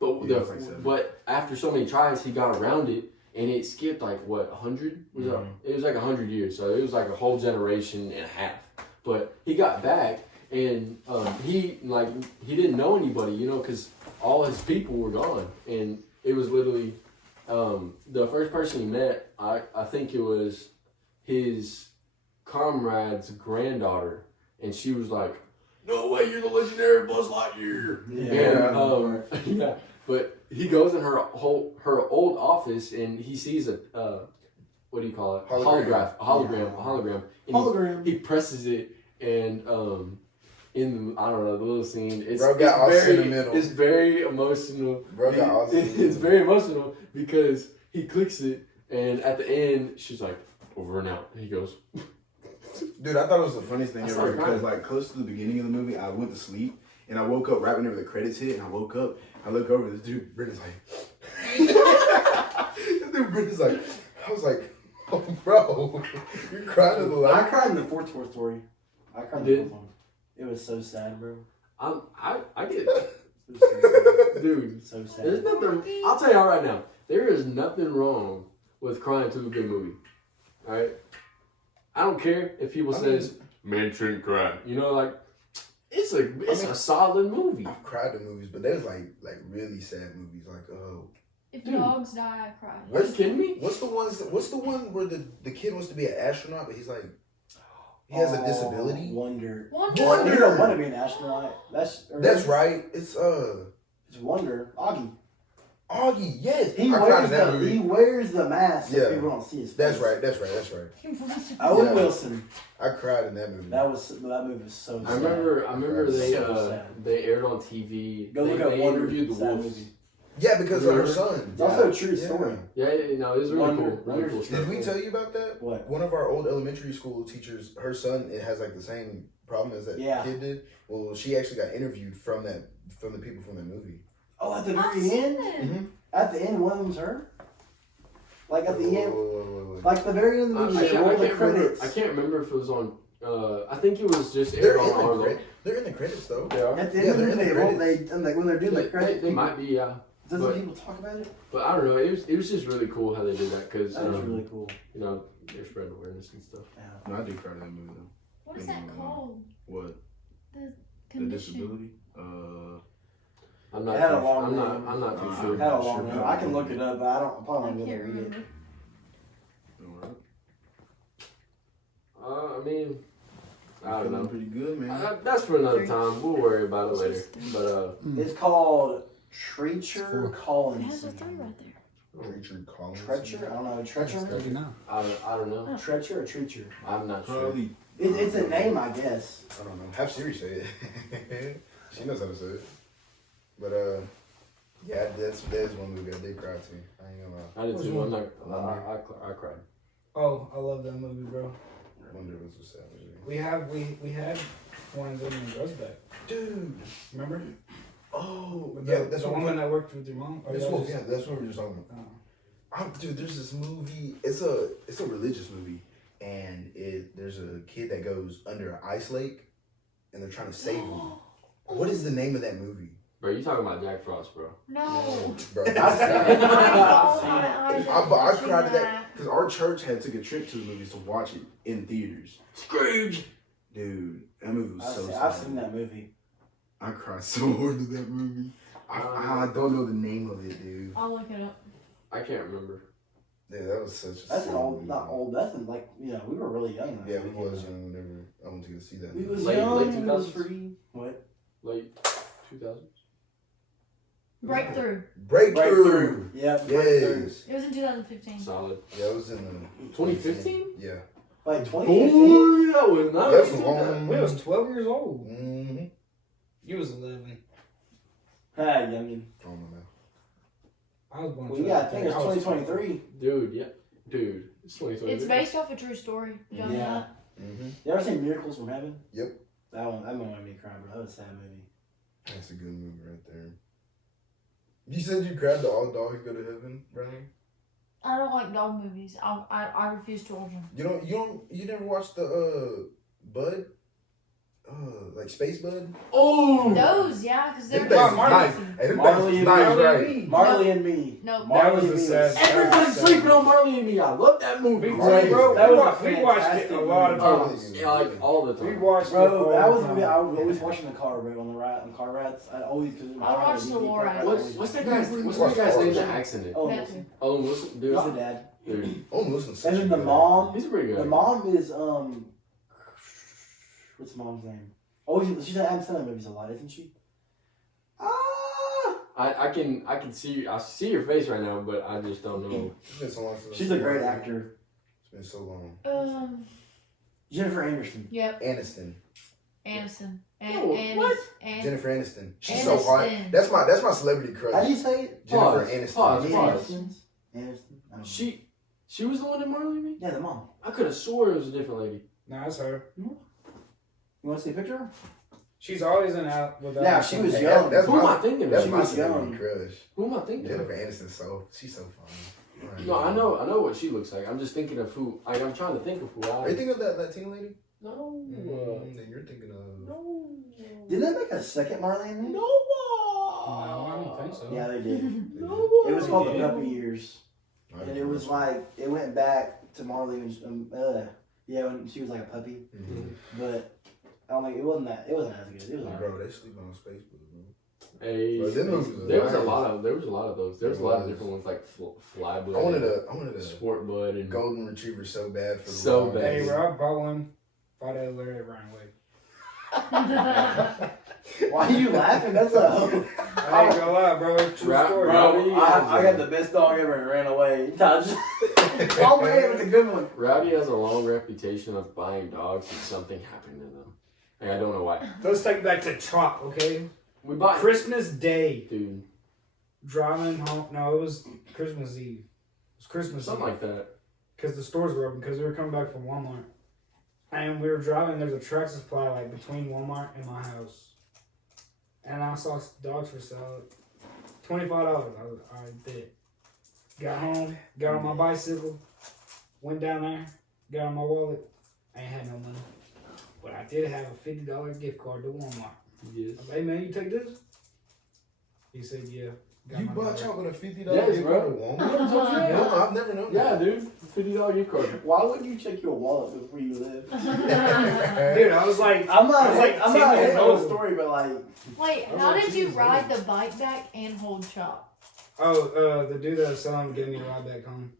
But Yeah, it's like 7. but after so many tries, he got around it, and it skipped like what 100? It was like 100 years, so it was like a whole generation and a half. But he got back, and he didn't know anybody, you know, because all his people were gone, and it was literally the first person he met. I think it was his comrade's granddaughter, and she was like, "No way, you're the legendary Buzz Lightyear!" And, yeah. But he goes in her old office, and he sees a what do you call it? Hologram. And he presses it, and in I don't know the little scene, it's very emotional. Bro got all It's very emotional because he clicks it, and at the end, she's like, "Over and out." And he goes, Dude, I thought it was the funniest thing I ever started because, crying. like, close to the beginning of the movie, I went to sleep and I woke up right whenever the credits hit. And I woke up, I look over, this dude, Brendan's like, this dude, Brendan's like, I was like, oh, bro, you're crying to the I light. cried in the fourth Toy Story. I cried in You the did? fourth one. It was so sad, bro. I did, It was so sad. dude. So There's sad. nothing. I'll tell y'all right now. There is nothing wrong with crying to a good movie. All right. I don't care if people says men shouldn't cry. You know, like it's a solid movie. I've cried to movies, but there's like really sad movies. Like, oh, If Dude. dogs die, I cry. Are you kidding me? what's the one where the kid wants to be an astronaut, but he's like, he has a disability. Wonder. Wonder. You don't want to be an astronaut. That's right. It's It's Wonder. Augie. Augie. Yes, He I cried wears in that the movie. he wears the mask so Yeah. people don't see his face. That's right. Owen Yeah. Wilson. I cried in that movie. That movie was so sad. I remember they So sad. they aired on TV. Go look they up Wonder. interviewed the Sad wolves. movie. Yeah, because of her Remember? son. It's also a true story. Yeah, no, it was really Wonder. cool. Really Wonder's cool a stuff. Did we tell you about that? What? One of our old elementary school teachers, her son, it has like the same problem as that Yeah. kid did. Well, she actually got interviewed from the people from that movie. Oh, at the I've very seen end? it. Mm-hmm. At the end, one of them's her? Like at the end? Wait. Like the very end of the movie, they roll the credits. I can't remember if it was on. I think it was just They're aired on in the Arlo. they're in the credits though. They are. At the Yeah, end of the they're in movie, the they roll, credits. and like when they're doing the credits, They might be, yeah. doesn't but- people talk about it? But I don't know. It was just really cool how they did that because That was really cool. you know they're spreading awareness and stuff. Yeah. No, I do cry to that movie though. What is that called? What? The The condition. disability? I'm not. It had a Too, long I'm not. name. I'm not too Uh, sure. Had a Sure, long name. I can look it up, but I probably I won't be can't able to read it. remember. Alright. I mean, I don't Feeling know. pretty good, man. That's for another time. We'll worry about it later. But It's called Treacher It Collins has a 3 syndrome. right there. Richard Collins. Treacher? I don't know. Treacher? now. I don't know. Treacher or Treacher? I'm not sure. Probably. It's a name, I guess. I don't know. Have Siri say it. She knows how to say it. But yeah, that's one movie I did cry to. I ain't gonna lie. I did Which too. one? I'm not. I cried. Oh, I love that movie, bro. Wonder was a sad movie. We had one of them in Rosebud. Dude. Remember? Oh, With yeah, the, that's the what woman that worked with your mom. Or That's y'all what, just- yeah, that's what we were just talking about. Oh. Dude, there's this movie. It's a religious movie, and there's a kid that goes under an ice lake, and they're trying to save him. What is the name of that movie, Bro, you talking about Jack Frost, bro? No. bro? I've seen it. I cried at that Because our church had took a trip to the movies to watch it in theaters. Scrooge. Dude, that movie was so sad. I've seen that movie. I cried so hard at that movie. I don't know the name of it, dude. I'll look it up. I can't remember. Yeah, that was such a. That's sad an old, movie. not old. That's in, like, you know, we were really young. Yeah, we was young whenever I went to go see that. We movie. was Late young. We 2000s? was free. What? Late 2000s. Breakthrough. Breakthrough. Yep. Breakthrough. Yes. It was in 2015. Solid. Yeah, it was in the 2015? Yeah. Like 2015. Boy, that was not. That's a long. We was 12 years old. Mm-hmm. You was 11. Ah, youngin. I don't know. I was born. Well, yeah, I think it's 2023. Dude, yeah. Dude, it's 2023. It's based off a true story. Did y'all know Yeah. that? Mm-hmm. You ever seen Miracles from Heaven? Yep. That one made me cry, bro. That was a sad movie. That's a good movie right there. You said you cried to All Dogs Go to Heaven, Brandon? I don't like dog movies. I refuse to watch them. You never watched the Bud? Like Space Bud? Oh! Those, yeah, because they're Them things Marley. nice. Hey, them Marley things and nice, me. right? Marley and Me. No. Marley That was and a Me sad- Everybody's sleeping on Marley and Me. I love that movie. We, Marley, bro, that we, was wa- a we watched it fantastic a lot of movie. times. Yeah, like all the We time. watched it Bro, all that was the the movie time. I was always watching the car, bro, on car rides. I always, because I watched the war ride. What's that guy's name that acts in it? Oh, That Wilson. too. Oh, Wilson. Dude, He's the dad. dude, Oh, listen, such And a then the good mom. he's a pretty good. The mom is what's the mom's name? Oh, she's in Adam Sandler movies a lot, isn't she? Ah, I can see your face right now, but I just don't know. It's been so long since I've she's seen a great it. actor. It's been so long. Jennifer Anderson. Yep. Aniston. Aniston. Oh, what? Jennifer Aniston. She's so hot. Aniston. That's my celebrity How do crush. you say it? Jennifer Pause. Aniston. Pause. Aniston. I don't know. She was the one in Marley and Me? Yeah, the mom. I could have swore it was a different lady. Nah, it's her. You want to see a picture? She's always in out with Yeah, she was Hey, young. that's Who am I my thinking that's of? my was celebrity young. crush. Who am I thinking Jennifer of? Aniston, she's so funny. No, I know what she looks like. I'm just thinking of who. I'm trying to think of who Are you thinking of that Latina lady? No. Then you're thinking of. No. Didn't they make a second Marley and Me? No. No, I don't think so. Yeah, they did. No. It was called They A did? Couple Years. And it was like, it went back to Marley when when she was like a puppy. Mhm. But I don't think, it wasn't as good. It was alright. Bro, they sleep on Facebook, bro. Hey, Bro, them movies was there was a nice. lot of those. There was a lot of There different ones like Fly Bud. I wanted a Sport Bud and golden retriever so bad for the So long bad. Hey, days. bro, I bought one. Bought it Larry Ryan way. Why are you laughing? That's a. I ain't gonna lie, bro. It's a true Rap- story. rap- Bro, I got the best dog ever and ran away. Oh man, it's a good one. Rowdy has a long reputation of buying dogs and something happened to them. And I don't know why. Let's take it back to Chop, okay? We bought Christmas Day. dude, Driving home. No, it was Christmas Eve. It was Christmas something Eve. like that. Because the stores were open, because we were coming back from Walmart. And we were driving, there's a tractor supply like between Walmart and my house. And I saw dogs for sale. $25. I was, alright, bet. Got home, got on my bicycle, went down there, got on my wallet. I ain't had no money. But I did have a $50 gift card to Walmart. Yes. I said, hey man, you take this? He said, yeah. got You my bought number. chocolate a $50 Yes, gift bro. card at Walmart? Yeah. No, I've never known Yeah, that. dude. $50 gift card. Why wouldn't you check your wallet before you live? Dude, I was like, I'm not. I was like I'm 10 not years hitting the whole old. story, but like, Wait, I was how like did 2 you years ride old. the bike back and hold chop? The dude that was selling gave me a ride back home.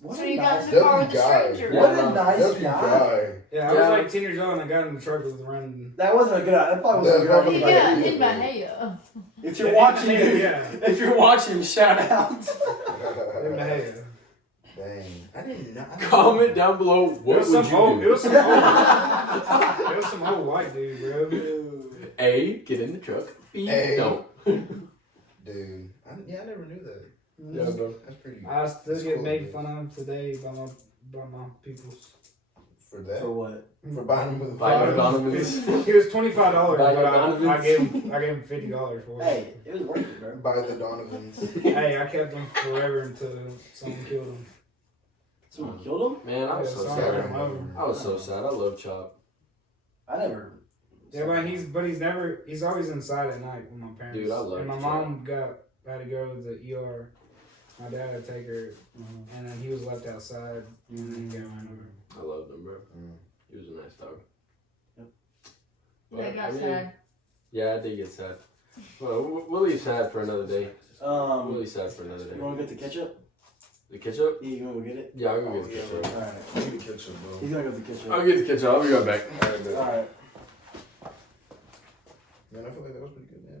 what So a you got nice, in the car with W the guy. stranger. what Yeah, a nice That's guy. guy. Yeah, I Yeah. was like 10 years old and I got in the truck with Randon. That wasn't a good. That probably wasn't a That's good idea. Yeah, idea, in man. Bahia. If you're Yeah, watching, yeah. if you're watching, shout out. In Bahia. Dang. I didn't know. Comment down below It what was would some you old. do. It was some old. It was some old white dude, bro. A, get in the truck. B, A. don't. Dude. I never knew that. Yeah, bro. That's pretty I still That's get cool, made dude. fun of today by my peoples. For that? For what? For buying them with a Buy your $5. Donovans. He was $25, Buy but your I Donovans. gave him $50 for it. Hey, it was worth it, bro. Buy the Donovans. Hey, I kept him forever until someone killed him. Someone killed him? Man, I was Yeah, so sorry, sad. I'm over. I was so sad. I love Chop. I never. Yeah, he's always inside at night with my parents. Dude, I love And my Chop. mom had to go to the ER. My dad had to take her, and then he was left outside. And then he got ran over. I loved him, bro. Mm. He was a nice dog. Yep. But, That got I mean, sad. Yeah, I did get sad. Well, we'll leave sad for another day. We'll leave sad for another day. You want to get the ketchup? The ketchup? Yeah, you want to go get it? Yeah, I'll go Oh, get the yeah, ketchup. All right. I need to catch up, bro. He's gonna go get the ketchup. I'll get the ketchup. I'll be right back. Alright, All right. man, I feel like that was pretty good, man.